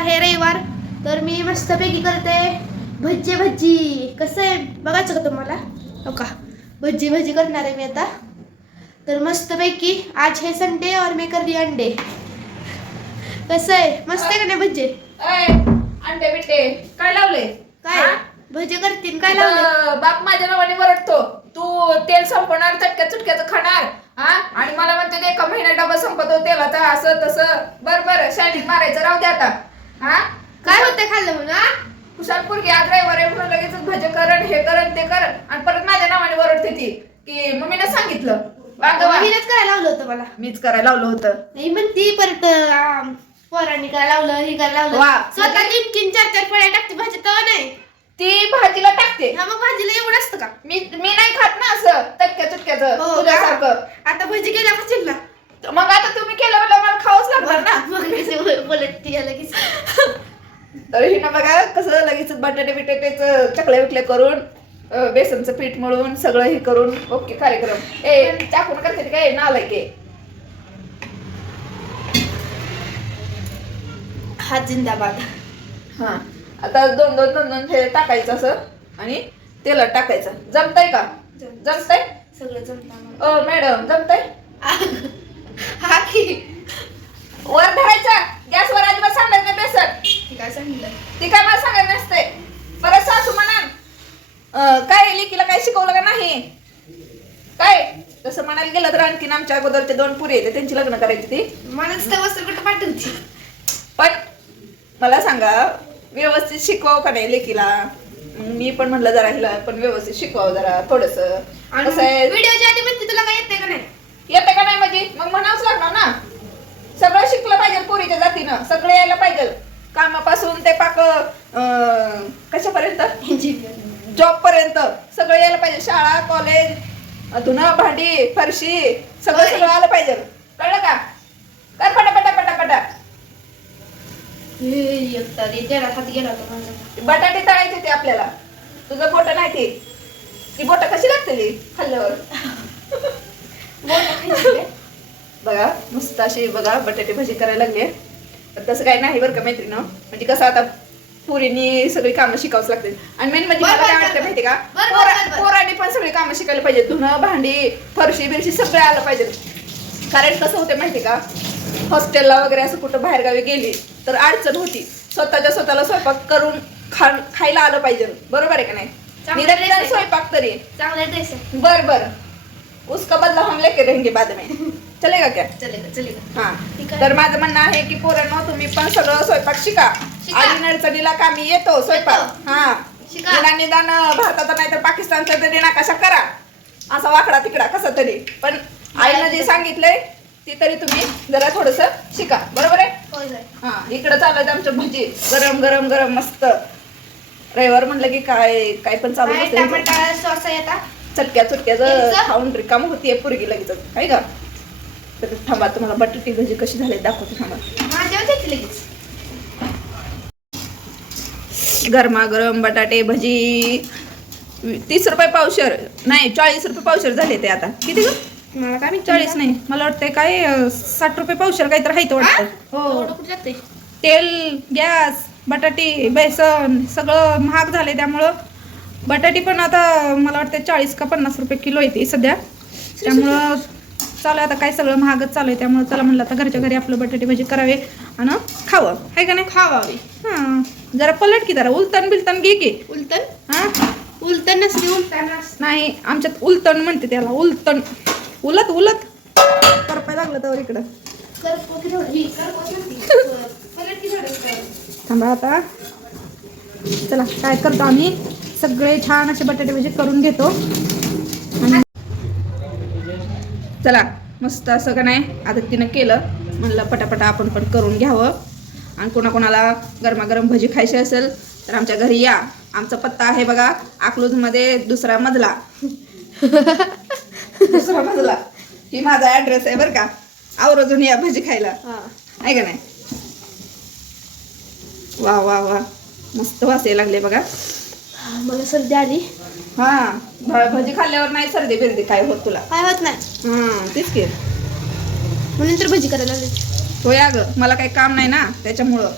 आहे रविवार. तर मी मस्तपैकी करते भज्जी भज्जी. कसं आहे? बघायचं का तुम्हाला? हो का? भज्जी भज्जी करणार आहे मी आता. तर मस्तपैकी आज है संडे और मैं कर रही अंडे. कसं आहे? मस्त आहे का नाही भज्जे? अंडे बिंडे. काय लावले? काय? भजे करतील. काय लावलं? बाप माझ्या नावाने वरडतो. तू तेल संपवणार चटक्या चुटक्याचं खाणार. हा? आणि मला म्हणते एका महिन्यात डबा संपतो तेलाचा असं तसं. बर बर शायनिंग मारायचं. राहू दे आता. हा? काय होतंय खाल्लं म्हणून हा? कुशाल पोरगी आज रविवार आहे म्हणून लगेच भजे करण हे करण ते कर आणि परत माझ्या नावाने वरडते ती की मम्मीने सांगितलं. वाग वा. हिनंच करायला लावलं होतं मला. मीच करायला लावलं होतं. नाही म्हणती परत अं, पोरांनी काय लावलं ही काय लावलं. स्वतः तीन तीन चार चार फळ्या टाकते भाजी तर नाही. ती भाजीला टाकते. हा मग भाजीला एवढं असतं का? मी मी नाही खात ना असं तटक्या चुटक्याचं हो का? तुझ्यासारखं आता भजी केल्या का चिल्ला? मग आता तुम्ही केलं मला मला खावंच लागणार ना मग कसे ती लगेच. तर हिनं बघा कसं लगेच बटाटे बिटाटेच चकल्या विकल्या करून अं, बेसनचं पीठ मळून सगळं हे करून ओके कार्यक्रम. ए टाकून करते ते काय? नालाय के हात जिंदाबाद. हा. आता दोन दोन दोन दोन हे टाकायचं असं आणि तेलात टाकायचं. जमतंय का? जमतंय. सगळं जमतं मॅडम जमतंय? हा की. वर धरायचा. गॅसवर अजिबात सांगायचं नाही बेसन ती काय सांगितलं? ती काय मला सांगायला नसते. परत सासू म्हणाल अं, काय लिकीला काय शिकवलं का नाही? काय? तसं म्हणायला गेलं तर आणखीन आमच्या अगोदरचे दोन पुरी येते त्यांची लग्न करायची ती. मलाच तर वस्त्र कुठं पाठवती. पण मला सांगा व्यवस्थित शिकवावं का नाही लेकीला? मी पण म्हणलं जरा हिला पण व्यवस्थित शिकवावं जरा थोडस. कसं आहे? व्हिडिओच्या आधी म्हणते तुला काय येते का नाही? येते का नाही म्हणजे? मग म्हणावंच लागणार ना. सगळं शिकलं पाहिजे पोरीच्या जातीनं. सगळं यायला पाहिजे. कामापासून ते पाक अं, कशापर्यंत? जॉब पर्यंत सगळं यायला पाहिजे. शाळा कॉलेज धुणं भांडी फरशी सगळं. सगळं आलं पाहिजे. कळलं का? कर पटा पटा पटा पटा एकटा रे त्याला हात गेला होता माझा. बटाटे तळायचे ते आपल्याला. तुझं बोट नाही ते. ती बोट कशी लागते खाल्ल्यावर? बोट बघा मस्त अशी बघा बटाटे भाजी करायला लागले. पण तसं काही नाही बरं का मैत्रिणं म्हणजे कसं आता पुरीनी सगळी कामं शिकावंच लागते आणि मेन म्हणजे मला काय वाटतं. माहिती का? बरं, बरं, पोरा- बरं, बरं. पोरांनी पण सगळी कामं शिकायला पाहिजे धुणं भांडी फरशी बिरशी सगळं आलं पाहिजे. कारण कसं होतं माहिती का? हॉस्टेलला वगैरे असं कुठं बाहेरगावी गेली तर अडचण होती. स्वतःच्या स्वतःला स्वयंपाक करून खा खायला आलं पाहिजे. बरोबर आहे का नाही? चांगलं निदान dress निदान आहे. स्वयंपाक तरी. चांगला ड्रेस आहे. बर बर. उसका बदला हम लेके रहेंगे बाद में. चलेगा क्या? चलेगा चलेगा. हा. तर माझं म्हणणं आहे की पोरांनो तुम्ही पण सगळं स्वयंपाक शिका. शिका. आणि अडचणीला कामी येतो स्वयंपाक. हा. शिका. निदान भारताचा नाही तर पाकिस्तानचा तरी नकाशा करा. असा वाकडा तिकडा कसा तरी. पण आईनं जे सांगितलंय ते तरी तुम्ही जरा थोडस शिका. बरोबर आहे? हा. इकडं चालत आमच्या भजी गरम गरम गरम मस्त. रविवार म्हणलं की काय काय पण चालू काय चटक्या चुटक्याचं? खाऊन रिकाम होतीये पोरगी लगेच आहे का? तर थांबा तुम्हाला बटाटी भजी कशी झाली दाखवते थांबा. गरमागरम बटाटे भजी. तीस रुपये पावशर. नाही चाळीस रुपये पावशर झाले ते आता. किती ग? मला काय माहिती? चाळीस नाही. मला वाटतंय काय साठ रुपये पावशर काहीतरी आहे वाटतं. हो. तेल गॅस बटाटी बेसन सगळं महाग झाले त्यामुळं. बटाटी पण आता मला वाटतं चाळीस का पन्नास रुपये किलो येते सध्या. त्यामुळं चालू आहे. आता काय सगळं महागच चालू आहे. त्यामुळं चला म्हणलं आता घरच्या घरी आपलं बटाटी भाजी करावे आणि खावं. आहे का नाही? खावावी. हां. जरा पलट की जरा. उलतण बिलतण घे की. उलटन? हां? उलटन नसते उलटन नसते नाही आमच्यात उलतण म्हणते त्याला. उलतण उलत उलत करपाय लागलं तर इकडं. थांबा आता. चला काय करतो आम्ही? सगळे छान असे बटाटे भाजी करून घेतो. चला मस्त असं का नाही आता तिनं केलं. म्हणलं पटापटा आपण पण करून घ्यावं. आणि कोणाकोणाला गरमागरम भजी खायची असेल तर आमच्या घरी या. आमचा पत्ता आहे बघा अकलूजमध्ये दुसरा मजला. दुसरा मजला. ही माझा ॲड्रेस आहे बरं का. आवर्जून या भजी खायला. हा. आहे का नाही? वा वा वा. मस्त वास लागले बघा. मला सर्दी आली. हा. भजी खाल्ल्यावर नाही सर्दी बिर्दी काय होत तुला? काय होत नाही. हा तेच की. म्हणून तर भजी करायला लागली. होय अगं मला काही काम नाही ना त्याच्यामुळं.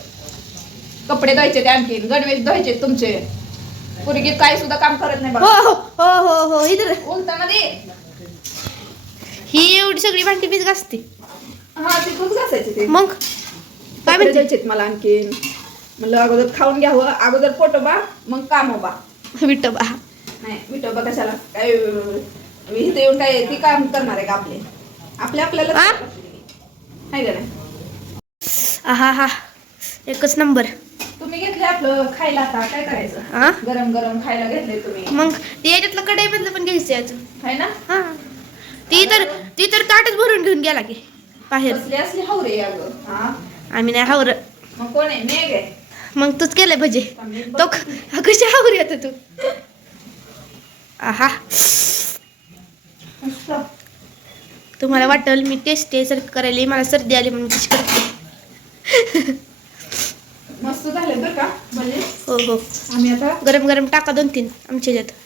कपडे धुवायचे ते आणखीन गणवेश धुवायचे तुमचे. पोरगी काय सुद्धा काम करत नाही हो बघा. हो हो हो हो इधर. उलताना दे. ही एवढी सगळी भांडी मीच घासते. हा घासायचे ते. मग? काय कपडे म्हणते? द्यायचेत मला आणखीन. म्हणलं अगोदर खाऊन घ्यावं अगोदर पोटोबा मग काम बा विठोबा नाही विठोबा कशाला? काय अं, इथे येऊन काय ती काम करणार आहे का आपले? आपले आपल्याला आ? का नाही? हा. एकच नंबर. तुम्ही घेतले आपलं खायला आता काय करायचं? हा गरम गरम खायला घेतले तुम्ही. मग ते याच्यातलं कढई मधलं पण घ्यायचं अजून. आहे ना? हा. ती तर ती तर ताटच भरून घेऊन गेला की बाहेर. कसली असली हावरे अगं हा? आम्ही नाही हावर. मग कोण आहे? मेघ आहे मग तूच केलंय भजे. मी तो क- कशी हावर येतो तू. आहा. तुम्हाला वाटेल मी टेस्ट आहे सर करायला. मला सर्दी आली म्हणून कशी करते. मस्त झाले बरं का? म्हणजे? हो हो. आम्ही आता गरम गरम टाका दोन तीन आमच्या ह्याच्यात.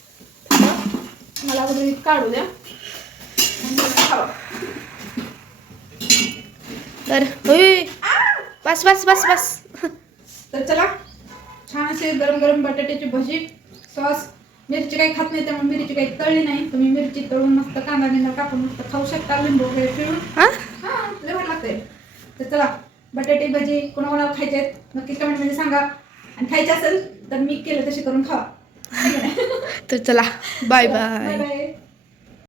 मला अगोदर काढू द्या. तर बस बस बस बस. तर चला. छान असे गरम गरम बटाट्याची भजी सॉस मिरची काही खात नाही त्यामुळे मिरची काही तळली नाही. तुम्ही मिरची तळून मस्त कांदा बिंदा टाकून मस्त खाऊ शकता लिंबू वगैरे पिळून. हा? हा लागते तर चला बटाटे भजी कोणाकोणाला खायचे आहेत नक्की कमेंटमध्ये सांगा. आणि खायचे असेल तर मी केलं तसे करून खावा. तर चला बाय बाय बाय बाय